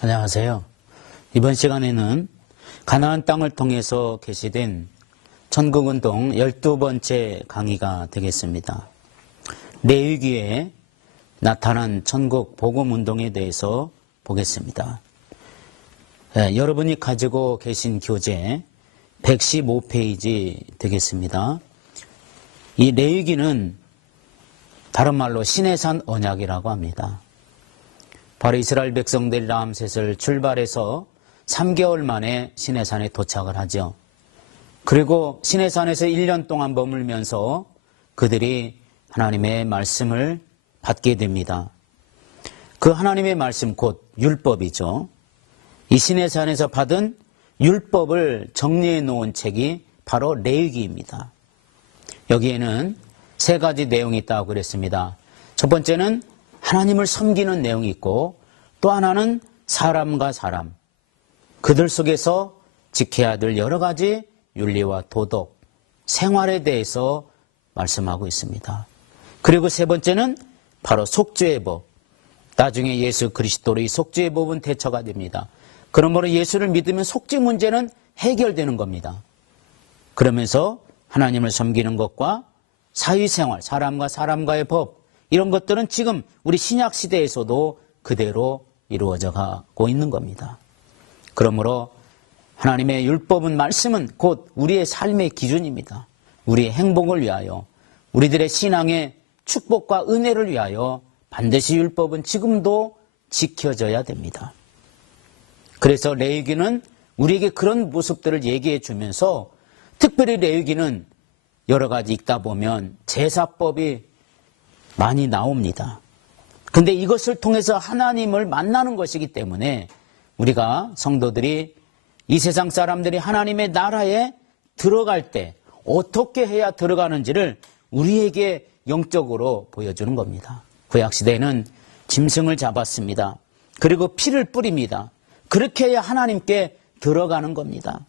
안녕하세요. 이번 시간에는 가나안 땅을 통해서 개시된 천국운동 12번째 강의가 되겠습니다. 레위기에 나타난 천국 복음운동에 대해서 보겠습니다. 여러분이 가지고 계신 교재 115페이지 되겠습니다. 이 레위기는 다른 말로 시내산 언약이라고 합니다. 바로 이스라엘 백성들이 람셋을 출발해서 3개월 만에 시내산에 도착을 하죠. 그리고 시내산에서 1년 동안 머물면서 그들이 하나님의 말씀을 받게 됩니다. 그 하나님의 말씀 곧 율법이죠. 이 시내산에서 받은 율법을 정리해 놓은 책이 바로 레위기입니다. 여기에는 세 가지 내용이 있다고 그랬습니다. 첫 번째는 하나님을 섬기는 내용이 있고, 또 하나는 사람과 사람, 그들 속에서 지켜야 될 여러 가지 윤리와 도덕, 생활에 대해서 말씀하고 있습니다. 그리고 세 번째는 바로 속죄의 법. 나중에 예수 그리스도로 이 속죄의 법은 대처가 됩니다. 그러므로 예수를 믿으면 속죄 문제는 해결되는 겁니다. 그러면서 하나님을 섬기는 것과 사회생활, 사람과 사람과의 법, 이런 것들은 지금 우리 신약 시대에서도 그대로 이루어져 가고 있는 겁니다. 그러므로 하나님의 율법은, 말씀은 곧 우리의 삶의 기준입니다. 우리의 행복을 위하여, 우리들의 신앙의 축복과 은혜를 위하여 반드시 율법은 지금도 지켜져야 됩니다. 그래서 레위기는 우리에게 그런 모습들을 얘기해 주면서, 특별히 레위기는 여러 가지 읽다 보면 제사법이 많이 나옵니다. 근데 이것을 통해서 하나님을 만나는 것이기 때문에 우리가 성도들이 이 세상 사람들이 하나님의 나라에 들어갈 때 어떻게 해야 들어가는지를 우리에게 영적으로 보여주는 겁니다. 구약시대에는 짐승을 잡았습니다. 그리고 피를 뿌립니다. 그렇게 해야 하나님께 들어가는 겁니다.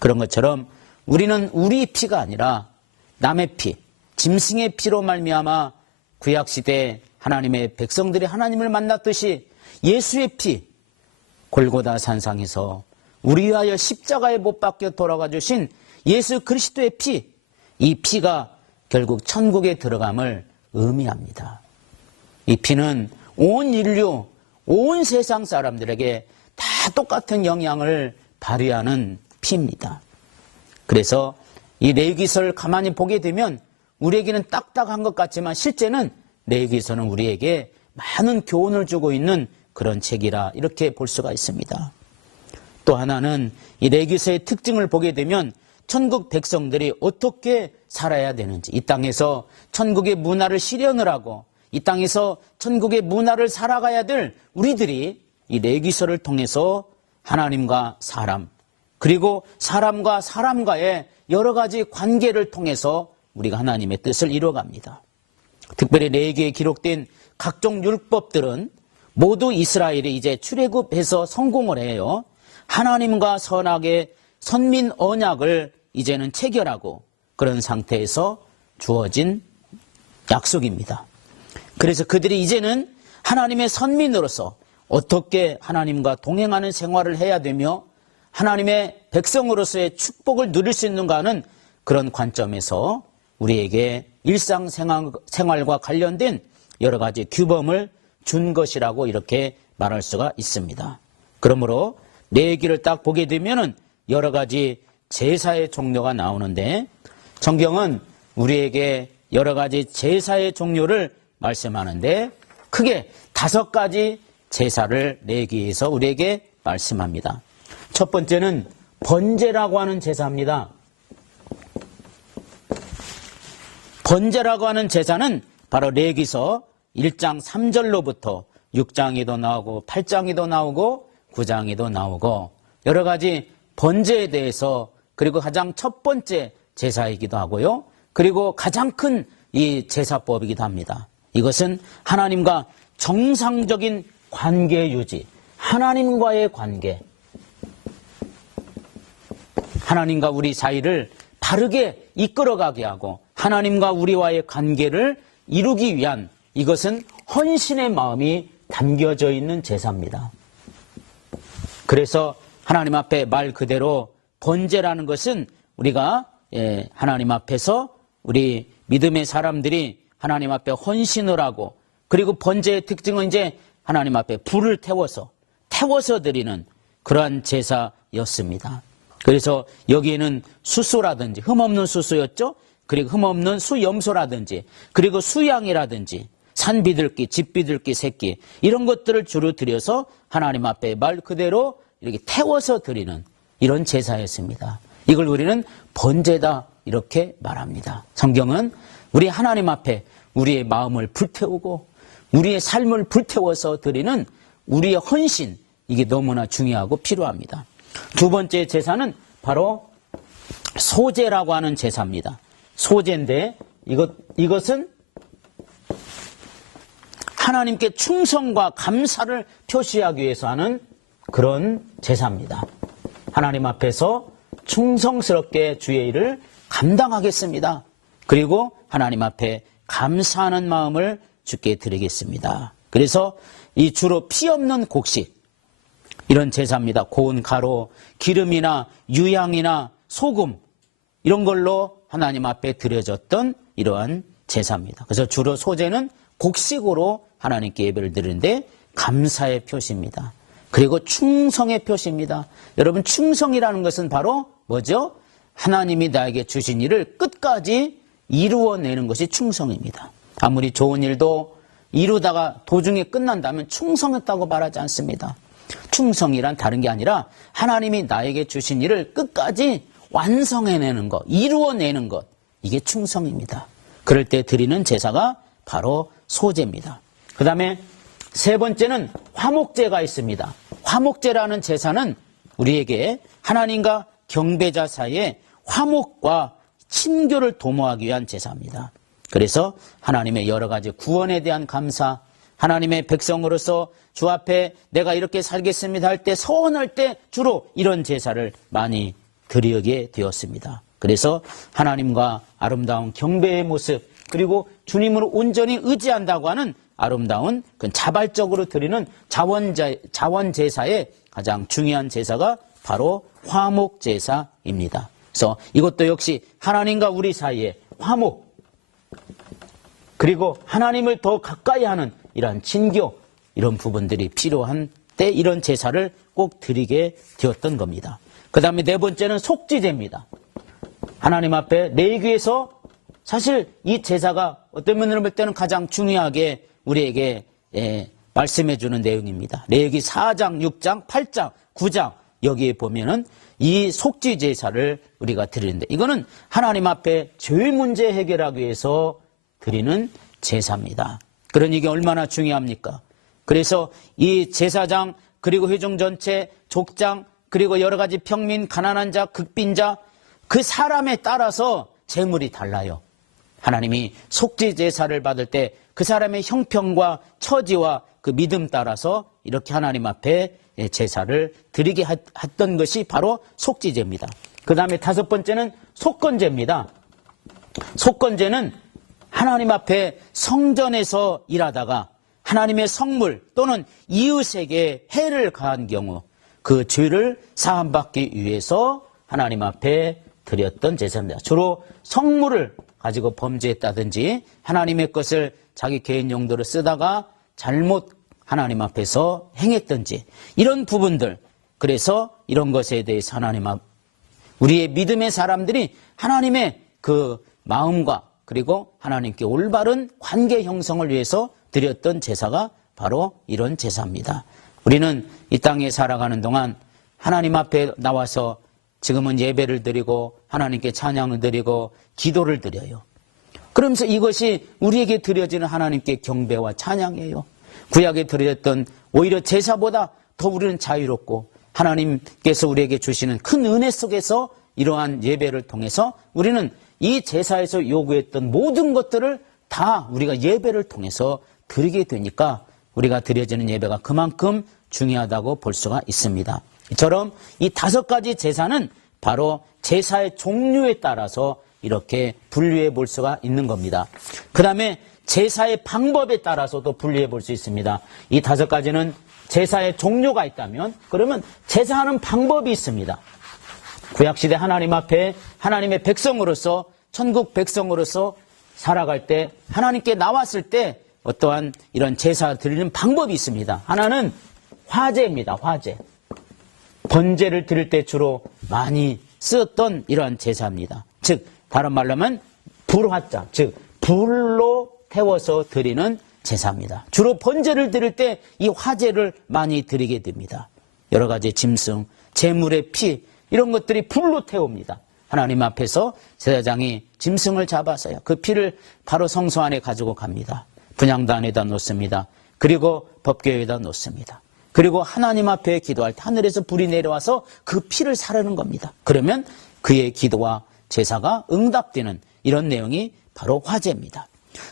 그런 것처럼 우리는 우리 피가 아니라 남의 피, 짐승의 피로 말미암아 구약시대 하나님의 백성들이 하나님을 만났듯이 예수의 피, 골고다 산상에서 우리 위하여 십자가에 못 박혀 돌아가 주신 예수 그리스도의 피, 이 피가 결국 천국에 들어감을 의미합니다. 이 피는 온 인류, 온 세상 사람들에게 다 똑같은 영향을 발휘하는 피입니다. 그래서 이 레위기서를 가만히 보게 되면 우리에게는 딱딱한 것 같지만 실제는 레위기서는 우리에게 많은 교훈을 주고 있는 그런 책이라 이렇게 볼 수가 있습니다. 또 하나는 이 레위기서의 특징을 보게 되면 천국 백성들이 어떻게 살아야 되는지, 이 땅에서 천국의 문화를 실현을 하고 이 땅에서 천국의 문화를 살아가야 될 우리들이 이 레위기서를 통해서 하나님과 사람, 그리고 사람과 사람과의 여러 가지 관계를 통해서 우리가 하나님의 뜻을 이루어갑니다. 특별히 레위기에 기록된 각종 율법들은 모두 이스라엘이 이제 출애굽해서 성공을 해요. 하나님과 선악의 선민 언약을 이제는 체결하고 그런 상태에서 주어진 약속입니다. 그래서 그들이 이제는 하나님의 선민으로서 어떻게 하나님과 동행하는 생활을 해야 되며 하나님의 백성으로서의 축복을 누릴 수 있는가 하는 그런 관점에서 우리에게 일상생활과 관련된 여러 가지 규범을 준 것이라고 이렇게 말할 수가 있습니다. 그러므로 레위기를 딱 보게 되면 여러 가지 제사의 종류가 나오는데, 성경은 우리에게 여러 가지 제사의 종류를 말씀하는데 크게 5가지 제사를 레위기에서 우리에게 말씀합니다. 첫 번째는 번제라고 하는 제사입니다. 번제라고 하는 제사는 바로 레위기서 1장 3절로부터 6장에도 나오고 8장에도 나오고 9장에도 나오고 여러 가지 번제에 대해서, 그리고 가장 첫 번째 제사이기도 하고요. 그리고 가장 큰 이 제사법이기도 합니다. 이것은 하나님과 정상적인 관계 유지, 하나님과의 관계, 하나님과 우리 사이를 바르게 이끌어가게 하고 하나님과 우리와의 관계를 이루기 위한, 이것은 헌신의 마음이 담겨져 있는 제사입니다. 그래서 하나님 앞에 말 그대로 번제라는 것은 우리가 하나님 앞에서 우리 믿음의 사람들이 하나님 앞에 헌신을 하고, 그리고 번제의 특징은 이제 하나님 앞에 불을 태워서 드리는 그러한 제사였습니다. 그래서 여기에는 수수라든지 흠없는 수수였죠. 그리고 흠없는 수염소라든지, 그리고 수양이라든지 산비둘기, 집비둘기 새끼, 이런 것들을 주로 드려서 하나님 앞에 말 그대로 이렇게 태워서 드리는 이런 제사였습니다. 이걸 우리는 번제다 이렇게 말합니다. 성경은 우리 하나님 앞에 우리의 마음을 불태우고 우리의 삶을 불태워서 드리는 우리의 헌신, 이게 너무나 중요하고 필요합니다. 두 번째 제사는 바로 소제라고 하는 제사입니다. 소제인데 이것은 하나님께 충성과 감사를 표시하기 위해서 하는 그런 제사입니다. 하나님 앞에서 충성스럽게 주의 일을 감당하겠습니다. 그리고 하나님 앞에 감사하는 마음을 주께 드리겠습니다. 그래서 이 주로 피 없는 곡식, 이런 제사입니다. 고운 가루, 기름이나 유향이나 소금, 이런 걸로 하나님 앞에 드려졌던 이러한 제사입니다. 그래서 주로 소제는 곡식으로 하나님께 예배를 드리는데 감사의 표시입니다. 그리고 충성의 표시입니다. 여러분, 충성이라는 것은 바로 뭐죠? 하나님이 나에게 주신 일을 끝까지 이루어내는 것이 충성입니다. 아무리 좋은 일도 이루다가 도중에 끝난다면 충성했다고 말하지 않습니다. 충성이란 다른 게 아니라 하나님이 나에게 주신 일을 끝까지 완성해내는 것, 이루어내는 것, 이게 충성입니다. 그럴 때 드리는 제사가 바로 소제입니다. 그 다음에 세 번째는 화목제가 있습니다. 화목제라는 제사는 우리에게 하나님과 경배자 사이에 화목과 친교를 도모하기 위한 제사입니다. 그래서 하나님의 여러 가지 구원에 대한 감사, 하나님의 백성으로서 주 앞에 내가 이렇게 살겠습니다 할 때, 서원할 때 주로 이런 제사를 많이 드리게 되었습니다. 그래서 하나님과 아름다운 경배의 모습, 그리고 주님을 온전히 의지한다고 하는 아름다운 그 자발적으로 드리는 자원제사의 가장 중요한 제사가 바로 화목제사입니다. 그래서 이것도 역시 하나님과 우리 사이에 화목, 그리고 하나님을 더 가까이 하는 이러한 친교, 이런 부분들이 필요한 때 이런 제사를 꼭 드리게 되었던 겁니다. 그 다음에 네 번째는 속죄제입니다. 하나님 앞에 레위기에서 사실 이 제사가 어떤 면으로 볼 때는 가장 중요하게 우리에게 말씀해 주는 내용입니다. 레위기 4장, 6장, 8장, 9장 여기에 보면은 이 속죄 제사를 우리가 드리는데, 이거는 하나님 앞에 죄 문제 해결하기 위해서 드리는 제사입니다. 그러니 이게 얼마나 중요합니까? 그래서 이 제사장, 그리고 회중 전체, 족장, 그리고 여러 가지 평민, 가난한 자, 극빈자, 그 사람에 따라서 제물이 달라요. 하나님이 속죄 제사를 받을 때 그 사람의 형편과 처지와 그 믿음 따라서 이렇게 하나님 앞에 제사를 드리게 했던 것이 바로 속죄제입니다. 그 다음에 다섯 번째는 속건제입니다. 속건제는 하나님 앞에 성전에서 일하다가 하나님의 성물 또는 이웃에게 해를 가한 경우 그 죄를 사함받기 위해서 하나님 앞에 드렸던 제사입니다. 주로 성물을 가지고 범죄했다든지 하나님의 것을 자기 개인 용도로 쓰다가 잘못 하나님 앞에서 행했든지 이런 부분들, 그래서 이런 것에 대해서 하나님 앞, 우리의 믿음의 사람들이 하나님의 그 마음과 그리고 하나님께 올바른 관계 형성을 위해서 드렸던 제사가 바로 이런 제사입니다. 우리는 이 땅에 살아가는 동안 하나님 앞에 나와서 지금은 예배를 드리고 하나님께 찬양을 드리고 기도를 드려요. 그러면서 이것이 우리에게 드려지는 하나님께 경배와 찬양이에요. 구약에 드렸던 오히려 제사보다 더 우리는 자유롭고 하나님께서 우리에게 주시는 큰 은혜 속에서 이러한 예배를 통해서 우리는 이 제사에서 요구했던 모든 것들을 다 우리가 예배를 통해서 드리게 되니까 우리가 드려지는 예배가 그만큼 중요하다고 볼 수가 있습니다. 이처럼 이 다섯 가지 제사는 바로 제사의 종류에 따라서 이렇게 분류해 볼 수가 있는 겁니다. 그 다음에 제사의 방법에 따라서도 분류해 볼 수 있습니다. 이 다섯 가지는 제사의 종류가 있다면 그러면 제사하는 방법이 있습니다. 구약시대 하나님 앞에 하나님의 백성으로서 천국 백성으로서 살아갈 때 하나님께 나왔을 때 어떠한 이런 제사 드리는 방법이 있습니다. 하나는 화제입니다. 화제. 번제를 드릴 때 주로 많이 쓰였던 이러한 제사입니다. 즉 다른 말로 하면 불화자, 즉 불로 태워서 드리는 제사입니다. 주로 번제를 드릴 때 이 화제를 많이 드리게 됩니다. 여러 가지 짐승, 제물의 피 이런 것들이 불로 태웁니다. 하나님 앞에서 제사장이 짐승을 잡아서요. 그 피를 바로 성소 안에 가지고 갑니다. 분향단에다 놓습니다. 그리고 법궤에다 놓습니다. 그리고 하나님 앞에 기도할 때 하늘에서 불이 내려와서 그 피를 사르는 겁니다. 그러면 그의 기도와 제사가 응답되는 이런 내용이 바로 화제입니다.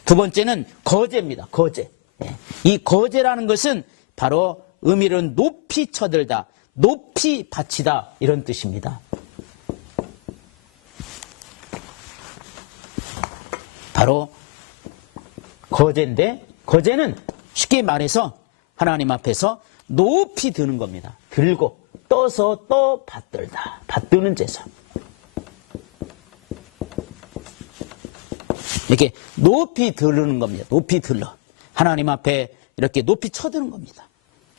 두 번째는 거제입니다. 거제. 이 거제라는 것은 바로 의미는 높이 쳐들다, 높이 바치다 이런 뜻입니다. 바로 거제인데 거제는 쉽게 말해서 하나님 앞에서 높이 드는 겁니다. 들고 떠서 떠 받들다. 받드는 제사. 이렇게 높이 들르는 겁니다. 높이 들러. 하나님 앞에 이렇게 높이 쳐드는 겁니다.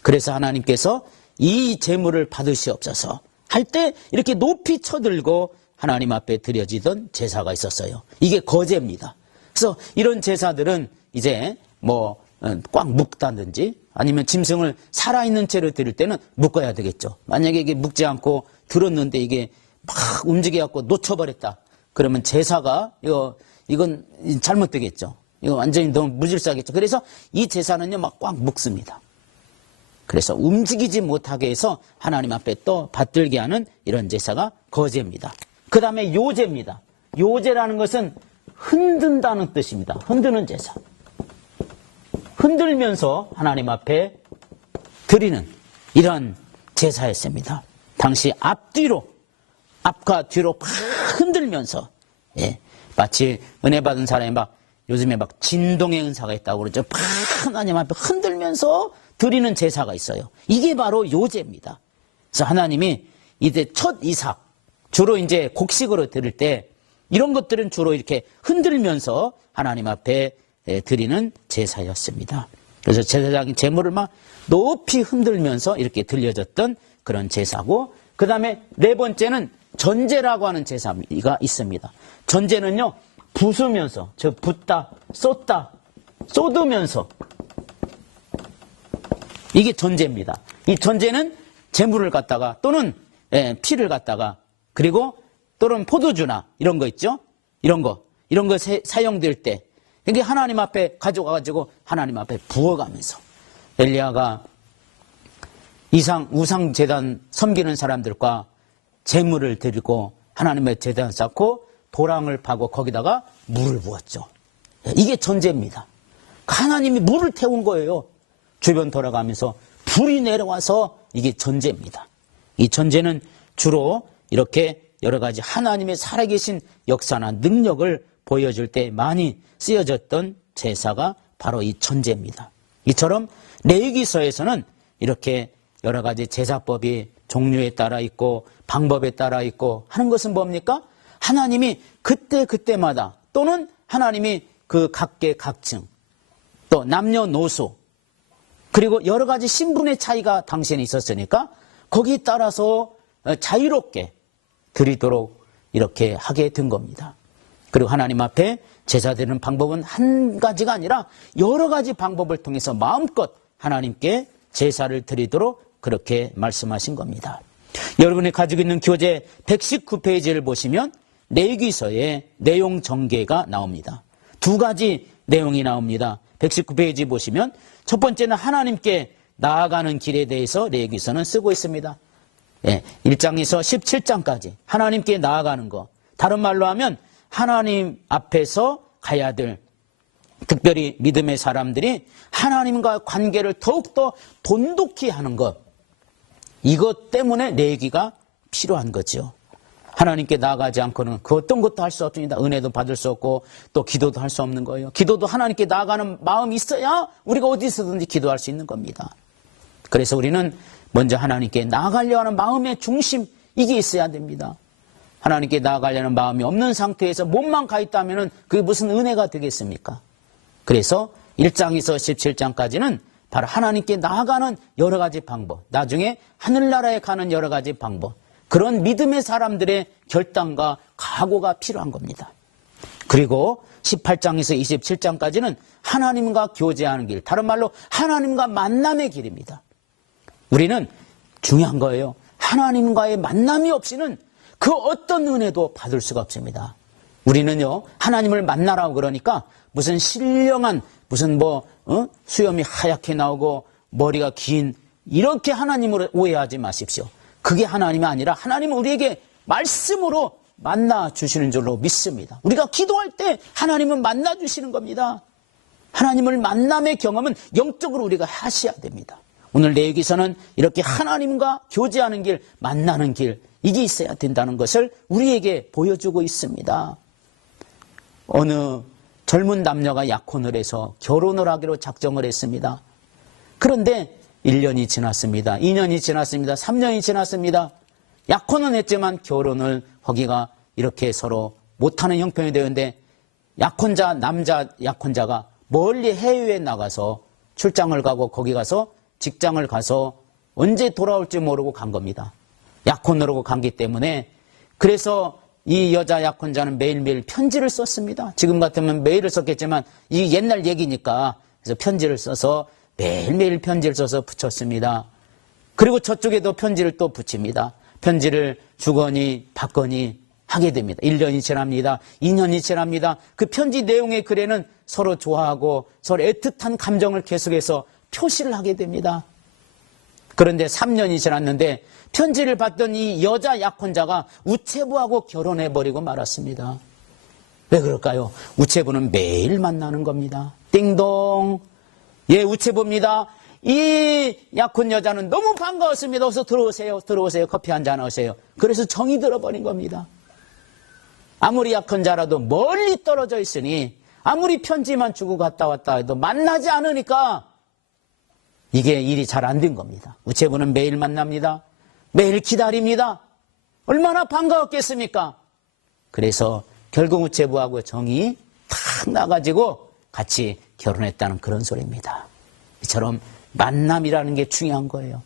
그래서 하나님께서 이 제물을 받으시옵소서 할 때 이렇게 높이 쳐들고 하나님 앞에 드려지던 제사가 있었어요. 이게 거제입니다. 그래서 이런 제사들은 이제 꽉 묶다든지 아니면 짐승을 살아있는 채로 드릴 때는 묶어야 되겠죠. 만약에 이게 묶지 않고 들었는데 이게 막 움직여갖고 놓쳐버렸다. 그러면 제사가 이건 잘못되겠죠. 이거 완전히 너무 무질서하겠죠. 그래서 이 제사는요 막 꽉 묶습니다. 그래서 움직이지 못하게 해서 하나님 앞에 또 받들게 하는 이런 제사가 거제입니다. 그 다음에 요제입니다. 요제라는 것은 흔든다는 뜻입니다. 흔드는 제사. 흔들면서 하나님 앞에 드리는 이런 제사였습니다. 당시 앞뒤로, 앞과 뒤로 막 흔들면서, 마치 은혜 받은 사람이 막 요즘에 막 진동의 은사가 있다고 그러죠. 막 하나님 앞에 흔들면서 드리는 제사가 있어요. 이게 바로 요제입니다. 그래서 하나님이 이제 첫 이삭, 주로 이제 곡식으로 드릴 때 이런 것들은 주로 이렇게 흔들면서 하나님 앞에 드리는 제사였습니다. 그래서 제사장이 제물을 막 높이 흔들면서 이렇게 들려졌던 그런 제사고, 그 다음에 네 번째는 전제라고 하는 제사가 있습니다. 전제는요, 부수면서, 즉 붓다, 쏟다, 쏟으면서, 이게 전제입니다. 이 전제는 제물을 갖다가 또는 피를 갖다가 그리고 또는 포도주나 이런 거 있죠? 이런 거 사용될 때 이게 하나님 앞에 가져가가지고 하나님 앞에 부어가면서 엘리야가 우상 제단 섬기는 사람들과 제물을 드리고 하나님의 제단 쌓고 도랑을 파고 거기다가 물을 부었죠. 이게 전제입니다. 하나님이 물을 태운 거예요. 주변 돌아가면서 불이 내려와서 이게 전제입니다. 이 전제는 주로 이렇게 여러 가지 하나님의 살아계신 역사나 능력을 보여줄 때 많이 쓰여졌던 제사가 바로 이 전제입니다. 이처럼 레위기서에서는 이렇게 여러 가지 제사법이 종류에 따라 있고 방법에 따라 있고 하는 것은 뭡니까? 하나님이 그때마다 또는 하나님이 그 각계 각층 또 남녀노소 그리고 여러 가지 신분의 차이가 당시에는 있었으니까 거기에 따라서 자유롭게 드리도록 이렇게 하게 된 겁니다. 그리고 하나님 앞에 제사 드리는 방법은 한 가지가 아니라 여러 가지 방법을 통해서 마음껏 하나님께 제사를 드리도록 그렇게 말씀하신 겁니다. 여러분이 가지고 있는 교재 119페이지를 보시면 레위기서의 내용 전개가 나옵니다. 두 가지 내용이 나옵니다. 119페이지 보시면 첫 번째는 하나님께 나아가는 길에 대해서 레위기서는 쓰고 있습니다. 1장에서 17장까지 하나님께 나아가는 것. 다른 말로 하면 하나님 앞에서 가야 될, 특별히 믿음의 사람들이 하나님과 관계를 더욱더 돈독히 하는 것. 이것 때문에 레위기가 필요한 거죠. 하나님께 나아가지 않고는 그 어떤 것도 할 수 없습니다. 은혜도 받을 수 없고 또 기도도 할 수 없는 거예요. 기도도 하나님께 나아가는 마음이 있어야 우리가 어디서든지 기도할 수 있는 겁니다. 그래서 우리는 먼저 하나님께 나아가려 하는 마음의 중심, 이게 있어야 됩니다. 하나님께 나아가려는 마음이 없는 상태에서 몸만 가 있다면 그게 무슨 은혜가 되겠습니까? 그래서 1장에서 17장까지는 바로 하나님께 나아가는 여러 가지 방법, 나중에 하늘나라에 가는 여러 가지 방법, 그런 믿음의 사람들의 결단과 각오가 필요한 겁니다. 그리고 18장에서 27장까지는 하나님과 교제하는 길, 다른 말로 하나님과 만남의 길입니다. 우리는 중요한 거예요. 하나님과의 만남이 없이는 그 어떤 은혜도 받을 수가 없습니다. 우리는요, 하나님을 만나라고 그러니까 무슨 신령한, 무슨 수염이 하얗게 나오고 머리가 긴, 이렇게 하나님을 오해하지 마십시오. 그게 하나님이 아니라 하나님은 우리에게 말씀으로 만나 주시는 줄로 믿습니다. 우리가 기도할 때 하나님은 만나 주시는 겁니다. 하나님을 만남의 경험은 영적으로 우리가 하셔야 됩니다. 오늘 레위기서는 이렇게 하나님과 교제하는 길, 만나는 길, 이게 있어야 된다는 것을 우리에게 보여주고 있습니다. 어느 젊은 남녀가 약혼을 해서 결혼을 하기로 작정을 했습니다. 그런데 1년이 지났습니다. 2년이 지났습니다. 3년이 지났습니다. 약혼은 했지만 결혼을 하기가 이렇게 서로 못하는 형편이 되는데 남자 약혼자가 멀리 해외에 나가서 출장을 가고 거기 가서 직장을 가서 언제 돌아올지 모르고 간 겁니다. 약혼을 하고 간기 때문에. 그래서 이 여자 약혼자는 매일매일 편지를 썼습니다. 지금 같으면 메일을 썼겠지만 이 옛날 얘기니까 그래서 편지를 써서 매일매일 편지를 써서 붙였습니다. 그리고 저쪽에도 편지를 또 붙입니다. 편지를 주거니 받거니 하게 됩니다. 1년이 지납니다. 2년이 지납니다. 그 편지 내용의 글에는 서로 좋아하고 서로 애틋한 감정을 계속해서 표시를 하게 됩니다. 그런데 3년이 지났는데 편지를 받던 이 여자 약혼자가 우체부하고 결혼해버리고 말았습니다. 왜 그럴까요? 우체부는 매일 만나는 겁니다. 띵동. 예, 우체부입니다. 이 약혼 여자는 너무 반가웠습니다. 어서 들어오세요. 커피 한잔 하세요. 그래서 정이 들어버린 겁니다. 아무리 약혼자라도 멀리 떨어져 있으니 아무리 편지만 주고 갔다 왔다 해도 만나지 않으니까 이게 일이 잘 안 된 겁니다. 우체부는 매일 만납니다. 매일 기다립니다. 얼마나 반가웠겠습니까? 그래서 결국 우체부하고 정이 탁 나가지고 같이 결혼했다는 그런 소리입니다. 이처럼 만남이라는 게 중요한 거예요.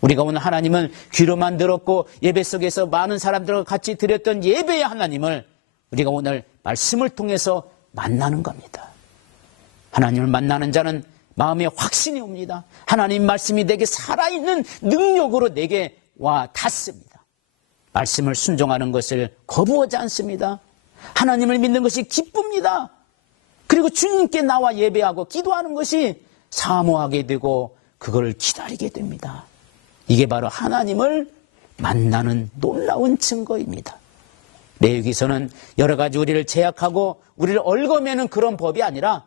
우리가 오늘 하나님을 귀로만 들었고 예배 속에서 많은 사람들과 같이 드렸던 예배의 하나님을 우리가 오늘 말씀을 통해서 만나는 겁니다. 하나님을 만나는 자는 마음에 확신이 옵니다. 하나님 말씀이 내게 살아있는 능력으로 내게 와 닿습니다. 말씀을 순종하는 것을 거부하지 않습니다. 하나님을 믿는 것이 기쁩니다. 그리고 주님께 나와 예배하고 기도하는 것이 사모하게 되고 그걸 기다리게 됩니다. 이게 바로 하나님을 만나는 놀라운 증거입니다. 레위기서는 여러 가지 우리를 제약하고 우리를 얽어매는 그런 법이 아니라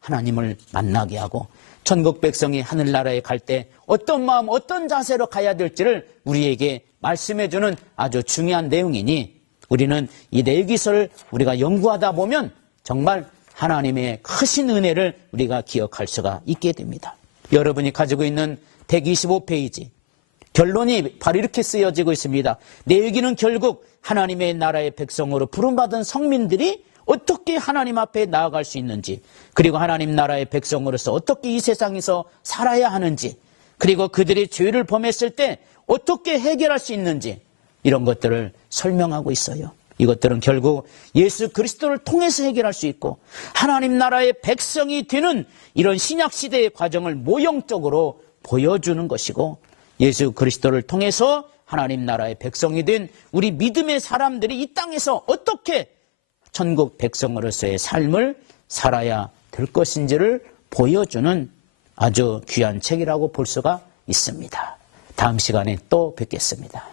하나님을 만나게 하고 천국 백성이 하늘나라에 갈 때 어떤 마음, 어떤 자세로 가야 될지를 우리에게 말씀해주는 아주 중요한 내용이니 우리는 이 레위기서를 우리가 연구하다 보면 정말 하나님의 크신 은혜를 우리가 기억할 수가 있게 됩니다. 여러분이 가지고 있는 125페이지 결론이 바로 이렇게 쓰여지고 있습니다. 레위기는 결국 하나님의 나라의 백성으로 부름받은 성민들이 어떻게 하나님 앞에 나아갈 수 있는지, 그리고 하나님 나라의 백성으로서 어떻게 이 세상에서 살아야 하는지, 그리고 그들이 죄를 범했을 때 어떻게 해결할 수 있는지, 이런 것들을 설명하고 있어요. 이것들은 결국 예수 그리스도를 통해서 해결할 수 있고 하나님 나라의 백성이 되는 이런 신약시대의 과정을 모형적으로 보여주는 것이고, 예수 그리스도를 통해서 하나님 나라의 백성이 된 우리 믿음의 사람들이 이 땅에서 어떻게 천국 백성으로서의 삶을 살아야 될 것인지를 보여주는 아주 귀한 책이라고 볼 수가 있습니다. 다음 시간에 또 뵙겠습니다.